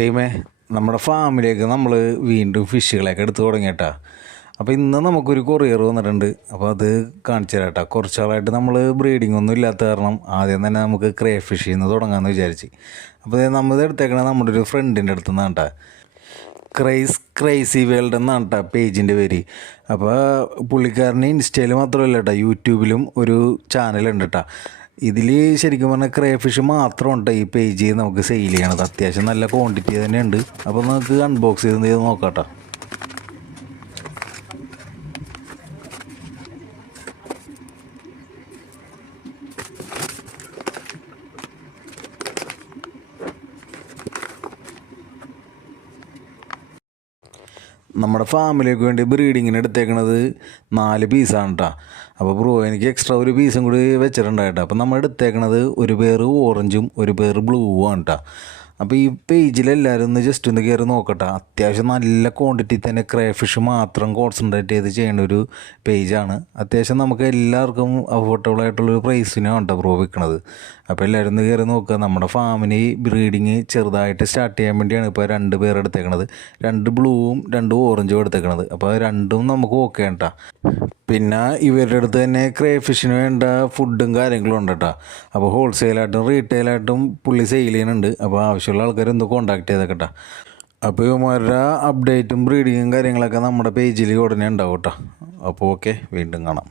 ടീമേ, നമ്മുടെ ഫാമിലേക്ക് നമ്മൾ വീണ്ടും ഫിഷുകളൊക്കെ എടുത്ത് തുടങ്ങിയിട്ടാ. അപ്പോൾ ഇന്ന് നമുക്കൊരു കൊറിയർ വന്നിട്ടുണ്ട്. അപ്പോൾ അത് കാണിച്ചു തരാം കേട്ടോ. കുറച്ചാളായിട്ട് നമ്മൾ ബ്രീഡിംഗ് ഒന്നും ഇല്ലാത്ത കാരണം ആദ്യം തന്നെ നമുക്ക് ക്രേ ഫിഷിൽ നിന്ന് തുടങ്ങാമെന്ന് വിചാരിച്ച്. അപ്പോൾ നമ്മളിത് എടുത്തേക്കണത് നമ്മുടെ ഒരു ഫ്രണ്ടിൻ്റെ അടുത്ത് നിന്നാണ് കേട്ടോ. ക്രൈസി വേൾഡ് എന്നാണ് കേട്ടോ പേജിൻ്റെ പേര്. അപ്പോൾ പുള്ളിക്കാരന് ഇൻസ്റ്റയിൽ മാത്രമല്ല കേട്ടോ, യൂട്യൂബിലും ഒരു ചാനലുണ്ട് കേട്ടോ. ഇതിൽ ശരിക്കും പറഞ്ഞാൽ ക്രേ ഫിഷ് മാത്രമുണ്ട് ഈ പേജ് നമുക്ക് സെയിൽ ചെയ്യണത്. അത്യാവശ്യം നല്ല ക്വാണ്ടിറ്റി തന്നെയുണ്ട്. അപ്പോൾ നമുക്ക് അൺബോക്സ് ചെയ്ത് നോക്കാം കേട്ടോ. നമ്മുടെ ഫാമിലിക്ക് വേണ്ടി ബ്രീഡിങ്ങിന് എടുത്തേക്കണത് 4 പീസാണ് കേട്ടോ. അപ്പോൾ ബ്രോ എനിക്ക് എക്സ്ട്രാ ഒരു പീസും കൂടി വെച്ചിട്ടുണ്ടായിട്ടോ. അപ്പോൾ നമ്മൾ എടുത്തേക്കണത് ഒരു പേര് ഓറഞ്ചും ഒരു പേര് ബ്ലൂവും ആണ് കേട്ടോ. അപ്പോൾ ഈ പേജിലെല്ലാവരും ഒന്ന് ജസ്റ്റ് ഒന്ന് കയറി നോക്കട്ടെ. അത്യാവശ്യം നല്ല ക്വാണ്ടിറ്റി തന്നെ ക്രേ ഫിഷ് മാത്രം കോൺസെൻട്രേറ്റ് ചെയ്ത് ചെയ്യുന്ന ഒരു പേജാണ്. അത്യാവശ്യം നമുക്ക് എല്ലാവർക്കും അഫോർഡബിൾ ആയിട്ടുള്ളൊരു പ്രൈസിനാണ് കേട്ടോ ബ്രോ വിൽക്കണത്. അപ്പോൾ എല്ലാവരും ഒന്ന് കയറി നോക്കുക. നമ്മുടെ ഫാമിന് ബ്രീഡിങ് ചെറുതായിട്ട് സ്റ്റാർട്ട് ചെയ്യാൻ വേണ്ടിയാണ് ഇപ്പോൾ 2 പേർ എടുത്തേക്കണത്. 2 ബ്ലൂവും 2 ഓറഞ്ചും എടുത്തേക്കണത്. അപ്പോൾ രണ്ടും നമുക്ക് ഓക്കെ കേട്ടോ. പിന്നെ ഇവരുടെ അടുത്ത് തന്നെ ക്രേ ഫിഷിന് വേണ്ട ഫുഡും കാര്യങ്ങളും ഉണ്ട് കേട്ടോ. അപ്പോൾ ഹോൾസെയിലായിട്ടും റീറ്റെയിലായിട്ടും പുള്ളി സെയിൽ ചെയ്യുന്നുണ്ട്. അപ്പോൾ ആവശ്യമുള്ള ആൾക്കാരൊന്ന് കോൺടാക്ട് ചെയ്തേക്കട്ടോ. അപ്പോൾ ഇവന്മാരുടെ അപ്ഡേറ്റും ബ്രീഡിങ്ങും കാര്യങ്ങളൊക്കെ നമ്മുടെ പേജിൽ ഉടനെ ഉണ്ടാവും കേട്ടോ. അപ്പോൾ ഓക്കെ, വീണ്ടും കാണാം.